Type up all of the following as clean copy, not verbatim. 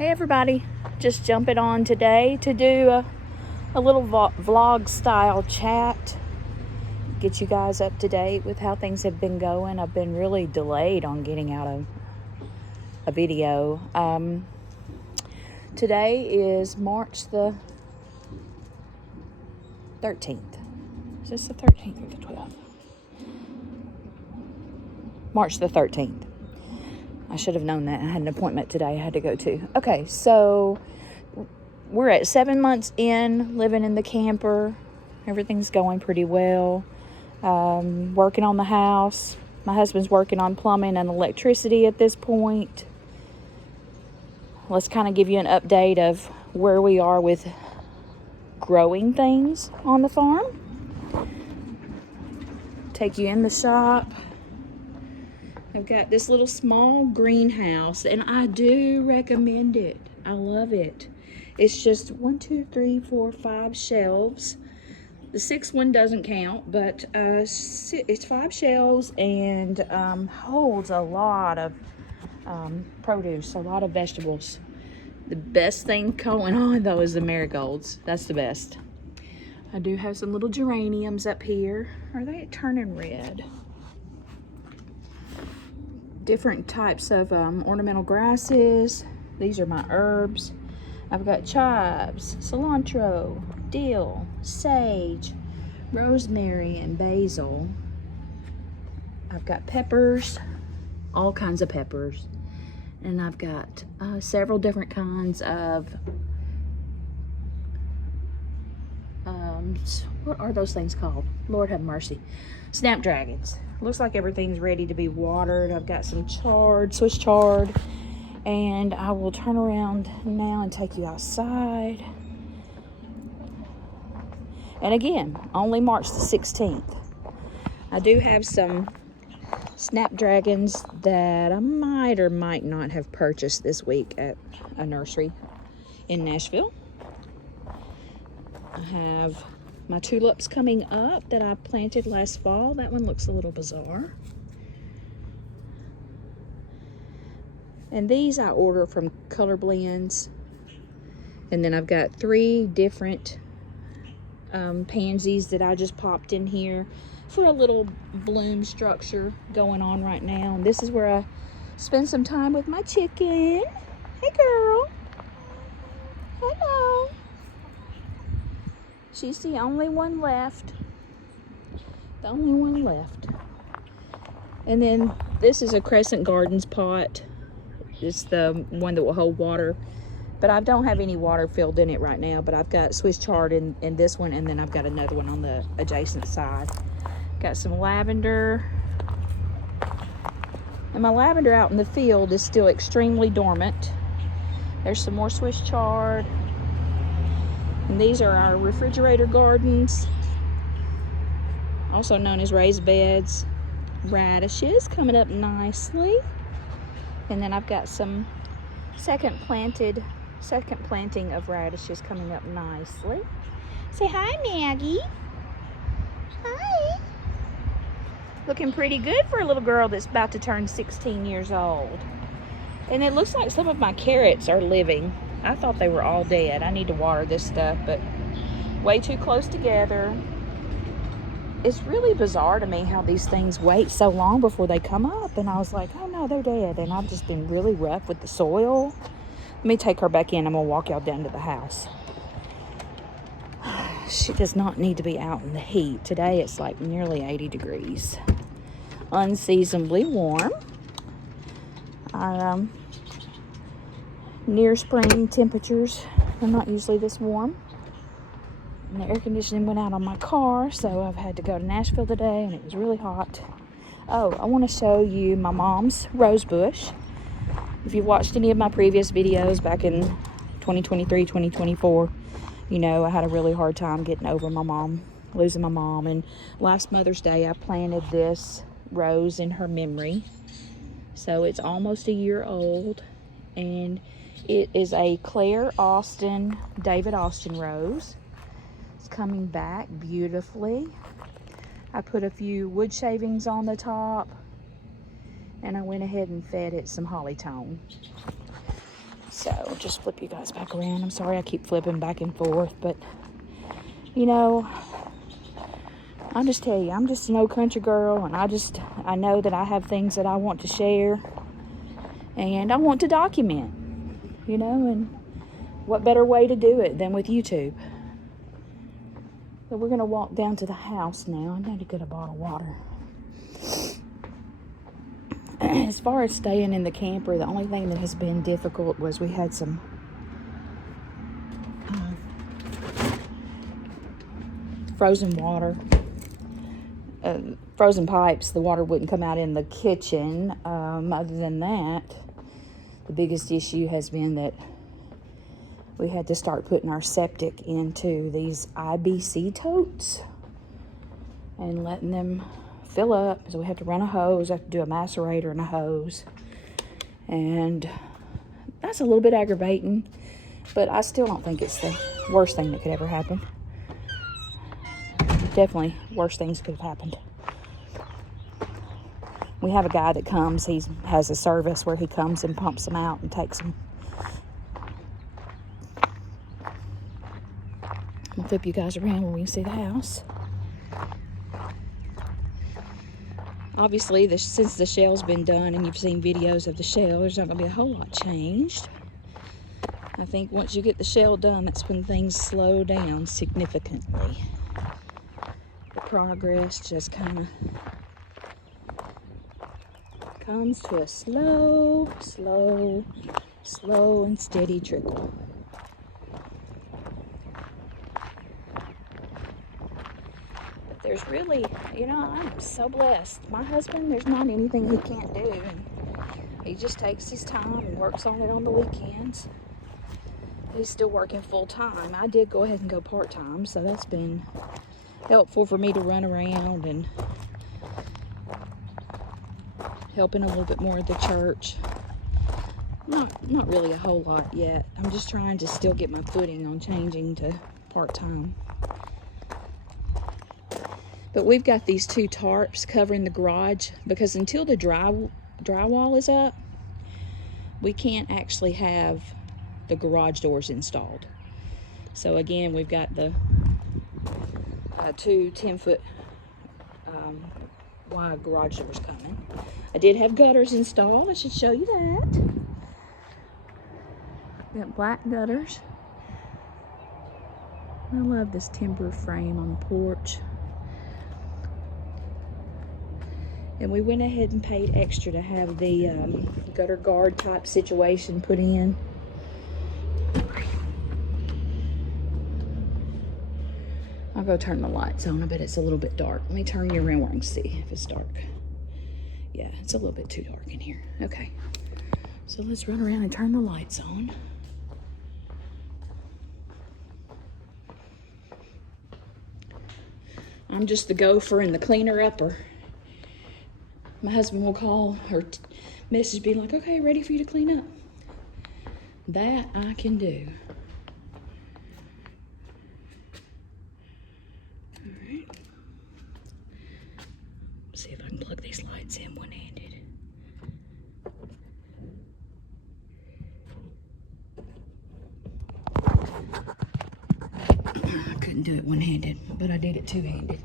Hey everybody, just jumping on today to do a little vlog style chat, get you guys up to date with how things have been going. I've been really delayed on getting out a video. Today is March the 13th. Is this the 13th or the 12th? March the 13th. I should have known that. I had an appointment today I had to go to. Okay, so we're at 7 months in, living in the camper. Everything's going pretty well. Working on the house. My husband's working on plumbing and electricity at this point. Let's kind of give you an update of where we are with growing things on the farm. Take you in the shop. I've got this little small greenhouse, and I do recommend it. I love it. It's just 5 shelves. The sixth one doesn't count, but it's 5 shelves and holds a lot of produce, a lot of vegetables. The best thing going on, though, is the marigolds. That's the best. I do have some little geraniums up here. Are they turning red? Different types of ornamental grasses. These are my herbs. I've got chives, cilantro, dill, sage, rosemary, and basil. I've got peppers, all kinds of peppers. And I've got several different kinds of, what are those things called? Lord have mercy. Snapdragons. Looks like everything's ready to be watered. I've got some Swiss chard, and I will turn around now and take you outside. And again, only March the 16th. I do have some snapdragons that I might or might not have purchased this week at a nursery in Nashville. I have my tulips coming up that I planted last fall. That one looks a little bizarre. And these I order from Color Blends. And then I've got 3 different pansies that I just popped in here for a little bloom structure going on right now. And this is where I spend some time with my chicken. Hey girl. Hello. She's the only one left. The only one left. And then this is a Crescent Gardens pot. It's the one that will hold water. But I don't have any water filled in it right now. But I've got Swiss chard in this one. And then I've got another one on the adjacent side. Got some lavender. And my lavender out in the field is still extremely dormant. There's some more Swiss chard. And these are our refrigerator gardens, also known as raised beds. Radishes coming up nicely. And then I've got some second planting of radishes coming up nicely. Say hi, Maggie. Hi. Looking pretty good for a little girl that's about to turn 16 years old. And it looks like some of my carrots are living. I thought they were all dead. I need to water this stuff, but way too close together. It's really bizarre to me how these things wait so long before they come up. And I was like, oh no, they're dead. And I've just been really rough with the soil. Let me take her back in. I'm going to walk y'all down to the house. She does not need to be out in the heat. Today it's like nearly 80 degrees. Unseasonably warm. Near spring temperatures. They're not usually this warm. And the air conditioning went out on my car, so I've had to go to Nashville today, and it was really hot. Oh, I want to show you my mom's rose bush. If you've watched any of my previous videos back in 2023, 2024, you know I had a really hard time getting over losing my mom. And last Mother's Day, I planted this rose in her memory. So it's almost a year old, and it is a Claire Austin, David Austin rose. It's coming back beautifully. I put a few wood shavings on the top, and I went ahead and fed it some holly tone. So just flip you guys back around. I'm sorry I keep flipping back and forth, but you know, I'll just tell you, I'm just an old country girl, and I know that I have things that I want to share, and I want to document, you know, and what better way to do it than with YouTube? So we're gonna walk down to the house now. I need to get a bottle of water. As far as staying in the camper, the only thing that has been difficult was we had some frozen water, frozen pipes. The water wouldn't come out in the kitchen. Other than that, the biggest issue has been that we had to start putting our septic into these IBC totes and letting them fill up. So we have to run a hose, have to do a macerator and a hose. And that's a little bit aggravating, but I still don't think it's the worst thing that could ever happen. Definitely worse things could have happened. We have a guy that comes, he has a service where he comes and pumps them out and takes them. I'll flip you guys around when we can see the house. Obviously, since the shell's been done and you've seen videos of the shell, there's not going to be a whole lot changed. I think once you get the shell done, that's when things slow down significantly. The progress just kind of comes to a slow and steady trickle. There's really, you know, I'm so blessed. My husband, there's not anything he can't do. And he just takes his time and works on it on the weekends. He's still working full time. I did go ahead and go part time, so that's been helpful for me to run around and helping a little bit more at the church. Not really a whole lot yet. I'm just trying to still get my footing on changing to part time. But we've got these 2 tarps covering the garage because until the drywall is up, we can't actually have the garage doors installed. So again, we've got the 2 10-foot wide garage doors coming. I did have gutters installed. I should show you that. Got black gutters. I love this timber frame on the porch. And we went ahead and paid extra to have the gutter guard type situation put in. I'll go turn the lights on. I bet it's a little bit dark. Let me turn you around where I can see if it's dark. Yeah, it's a little bit too dark in here. Okay, so let's run around and turn the lights on. I'm just the gopher and the cleaner upper. My husband will call or message me like, okay, ready for you to clean up. That I can do. All right. See if I can plug these lights in one-handed. I couldn't do it one-handed, but I did it two-handed.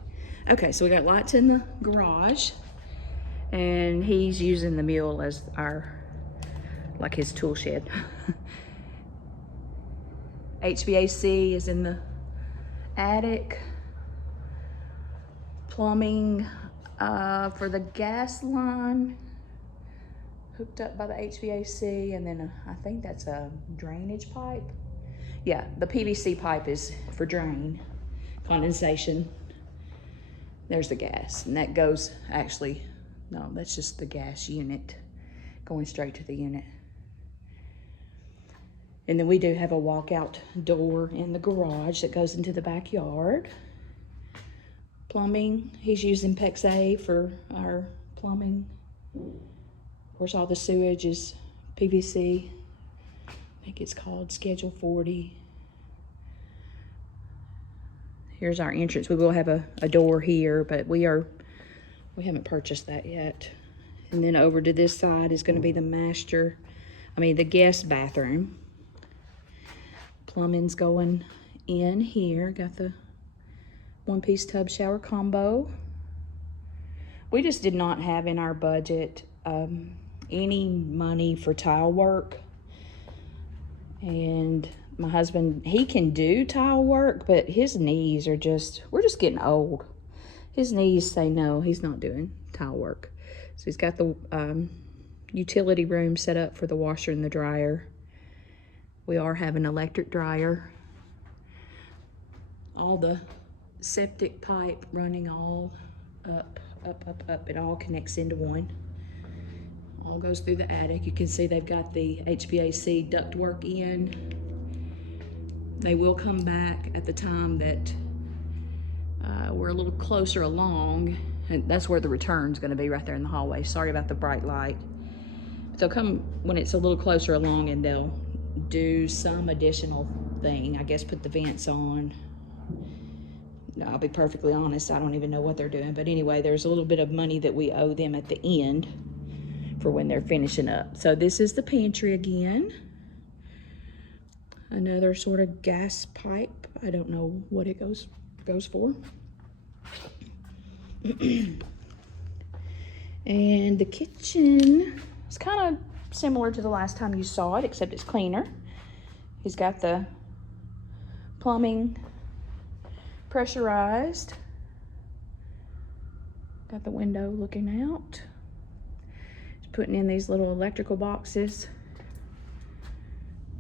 Okay, so we got lights in the garage. And he's using the mule as like his tool shed. HVAC is in the attic. Plumbing for the gas line hooked up by the HVAC, and then I think that's a drainage pipe. Yeah, the PVC pipe is for drain, condensation. There's the gas, and that goes actually, no, that's just the gas unit going straight to the unit. And then we do have a walkout door in the garage that goes into the backyard. Plumbing, he's using PEX-A for our plumbing. Of course, all the sewage is PVC. I think it's called Schedule 40. Here's our entrance. We will have a door here, but we haven't purchased that yet. And then over to this side is going to be the guest bathroom. plumbing's going in here. Got the one-piece tub shower combo. We just did not have in our budget any money for tile work. And my husband, he can do tile work, but his knees are just, we're just getting old. His knees say no, he's not doing tile work. So he's got the utility room set up for the washer and the dryer. We are having an electric dryer. All the septic pipe running all up. It all connects into one. All goes through the attic. You can see they've got the HVAC ductwork in. They will come back at the time that we're a little closer along. And that's where the return's gonna be, right there in the hallway. Sorry about the bright light. They'll come when it's a little closer along, and they'll do some additional thing. I guess put the vents on. No, I'll be perfectly honest, I don't even know what they're doing. But anyway, there's a little bit of money that we owe them at the end for when they're finishing up. So this is the pantry again. Another sort of gas pipe. I don't know what it goes for. And the kitchen is kind of similar to the last time you saw it, except it's cleaner. He's got the plumbing pressurized. Got the window looking out. Just putting in these little electrical boxes.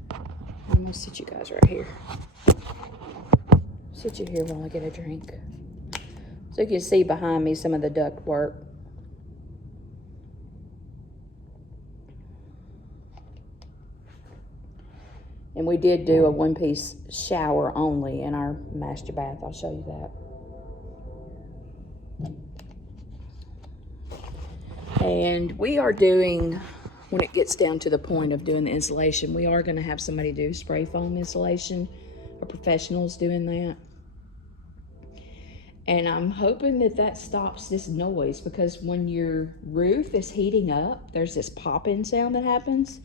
I'm gonna sit you guys right here. Sit you here while I get a drink. So you can see behind me some of the duct work. And we did do a one-piece shower only in our master bath. I'll show you that. And we are doing, when it gets down to the point of doing the insulation, we are going to have somebody do spray foam insulation. A professional's doing that. And I'm hoping that that stops this noise, because when your roof is heating up, there's this popping sound that happens.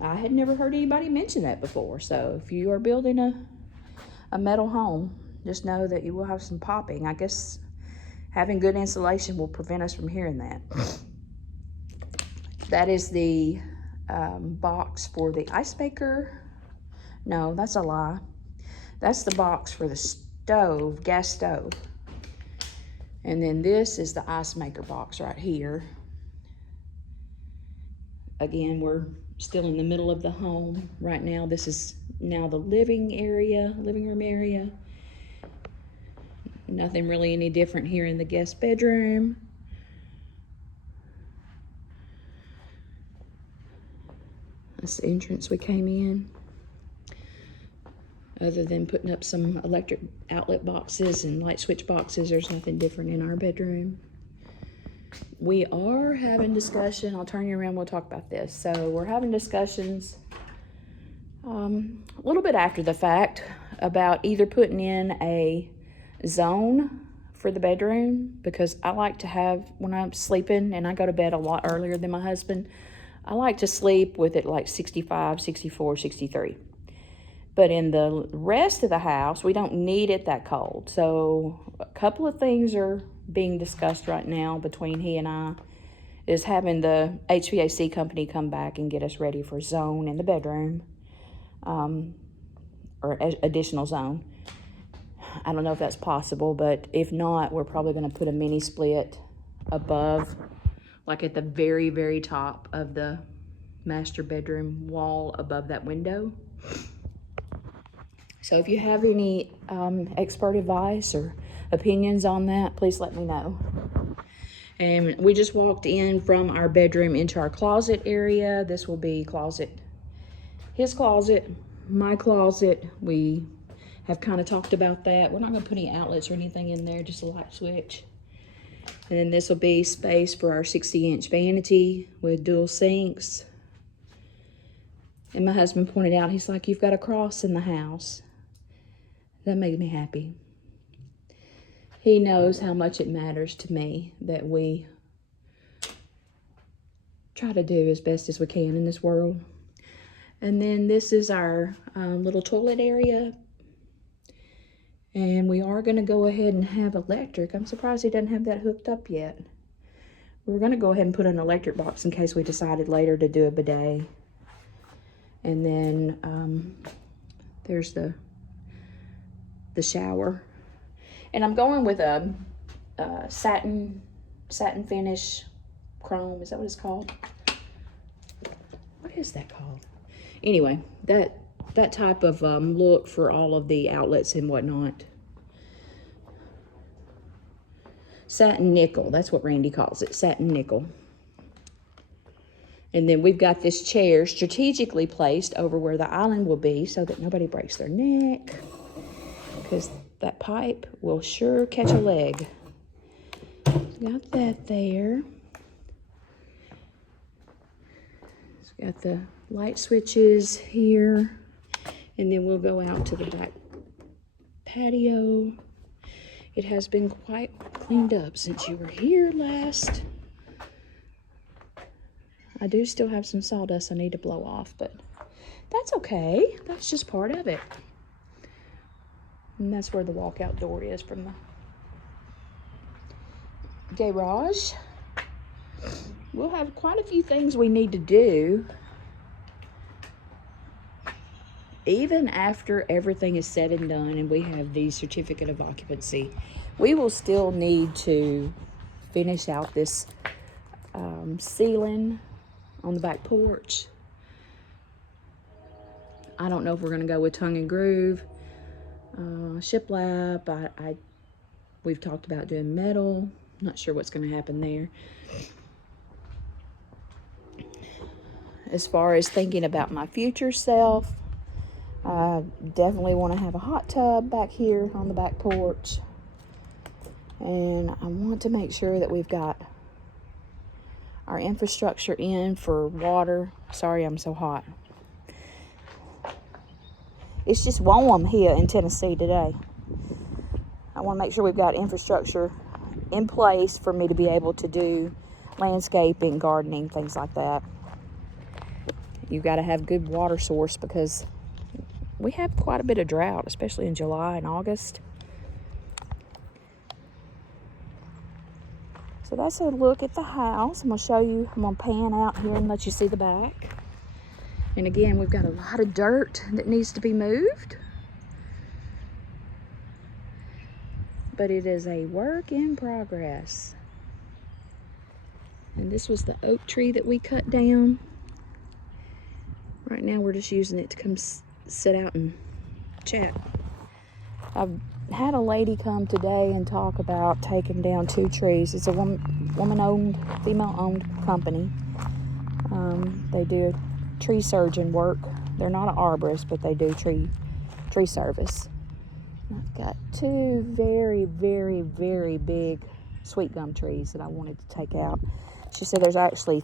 I had never heard anybody mention that before. So if you are building a metal home, just know that you will have some popping. I guess having good insulation will prevent us from hearing that. That is the box for the ice maker. No, that's a lie. That's the box for the stove, gas stove. And then this is the ice maker box right here. Again, we're still in the middle of the home right now. This is now the living room area. Nothing really any different here in the guest bedroom. That's the entrance we came in. Other than putting up some electric outlet boxes and light switch boxes, there's nothing different in our bedroom. We are having discussion. I'll turn you around, we'll talk about this. So we're having discussions a little bit after the fact about either putting in a zone for the bedroom, because I like to have, when I'm sleeping, and I go to bed a lot earlier than my husband, I like to sleep with it like 65, 64, 63. But in the rest of the house, we don't need it that cold. So a couple of things are being discussed right now between he and I, is having the HVAC company come back and get us ready for zone in the bedroom, or additional zone. I don't know if that's possible, but if not, we're probably going to put a mini split above, like at the very, very top of the master bedroom wall above that window. So if you have any expert advice or opinions on that, please let me know. And we just walked in from our bedroom into our closet area. This will be his closet, my closet. We have kind of talked about that. We're not going to put any outlets or anything in there, just a light switch. And then this will be space for our 60-inch vanity with dual sinks. And my husband pointed out, he's like, "You've got a cross in the house." That made me happy. He knows how much it matters to me that we try to do as best as we can in this world. And then this is our little toilet area. And we are going to go ahead and have electric. I'm surprised he doesn't have that hooked up yet. We're going to go ahead and put an electric box in case we decided later to do a bidet. And then there's the shower. And I'm going with a satin finish chrome. Is that what it's called? What is that called? Anyway, that type of look for all of the outlets and whatnot. Satin nickel, that's what Randy calls it, satin nickel. And then we've got this chair strategically placed over where the island will be so that nobody breaks their neck, because that pipe will sure catch a leg. Got that there. It's got the light switches here. And then we'll go out to the back patio. It has been quite cleaned up since you were here last. I do still have some sawdust I need to blow off, but that's okay. That's just part of it. And that's where the walkout door is from the garage. We'll have quite a few things we need to do even after everything is said and done and we have the certificate of occupancy. We will still need to finish out this ceiling on the back porch. I don't know if we're going to go with tongue and groove, shiplap. We've talked about doing metal. Not sure what's going to happen there. As far as thinking about my future self, I definitely want to have a hot tub back here on the back porch. And I want to make sure that we've got our infrastructure in for water. Sorry, I'm so hot. It's just warm here in Tennessee today. I want to make sure we've got infrastructure in place for me to be able to do landscaping, gardening, things like that. You've got to have good water source because we have quite a bit of drought, especially in July and August. So that's a look at the house. I'm going to show you, I'm going to pan out here and let you see the back. And again, we've got a lot of dirt that needs to be moved. But it is a work in progress. And this was the oak tree that we cut down. Right now we're just using it to come sit out and chat. I've had a lady come today and talk about taking down 2 trees. It's a woman-owned, female-owned company. They do tree surgeon work. They're not an arborist, but they do tree service. I've got 2 very, very, very big sweet gum trees that I wanted to take out. She said there's actually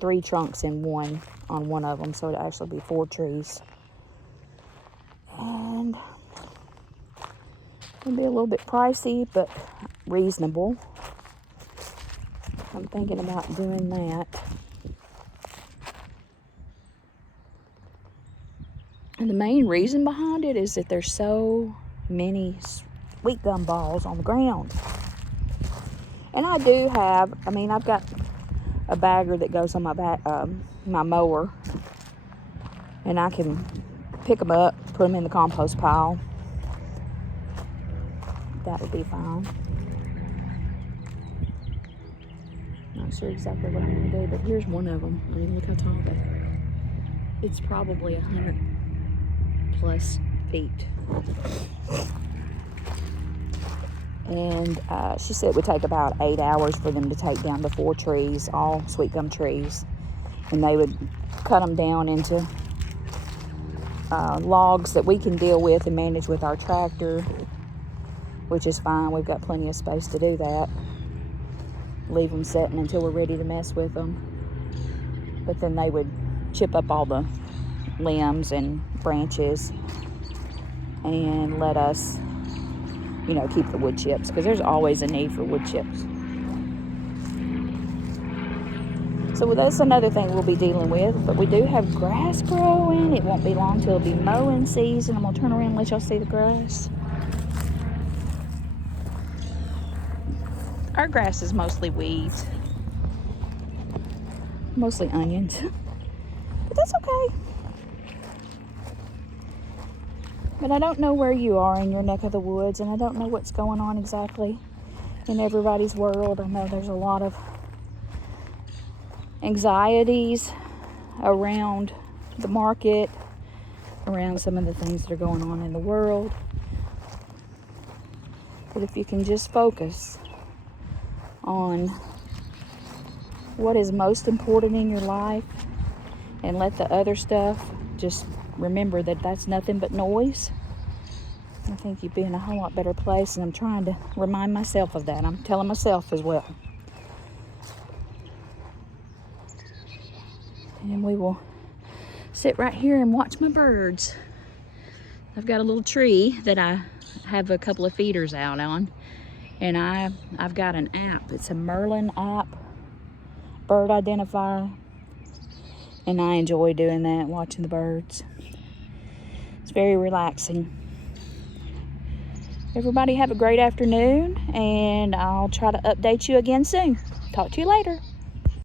3 trunks in one on one of them, so it'd actually be 4 trees. And it'll be a little bit pricey, but reasonable. I'm thinking about doing that. And the main reason behind it is that there's so many sweet gum balls on the ground. And I do have, I've got a bagger that goes on my mower. And I can pick them up, put them in the compost pile. That would be fine. Not sure exactly what I'm going to do, but here's one of them. I mean, look how tall that is. It's probably 100+ feet. And she said it would take about 8 hours for them to take down the 4 trees, all sweet gum trees. And they would cut them down into logs that we can deal with and manage with our tractor, which is fine. We've got plenty of space to do that. Leave them setting until we're ready to mess with them. But then they would chip up all the limbs and branches and let us, keep the wood chips, because there's always a need for wood chips. So that's another thing we'll be dealing with. But we do have grass growing. It won't be long till it'll be mowing season. I'm going to turn around and let y'all see the grass. Our grass is mostly weeds. Mostly onions. But that's okay. But I don't know where you are in your neck of the woods, and I don't know what's going on exactly in everybody's world. I know there's a lot of anxieties around the market, around some of the things that are going on in the world. But if you can just focus on what is most important in your life and let the other stuff, just remember that that's nothing but noise, I think you'd be in a whole lot better place. And I'm trying to remind myself of that. I'm telling myself as well. And we will sit right here and watch my birds. I've got a little tree that I have a couple of feeders out on, and I've got an app. It's a Merlin app, bird identifier, and I enjoy doing that, watching the birds. It's very relaxing. Everybody have a great afternoon, and I'll try to update you again soon. Talk to you later.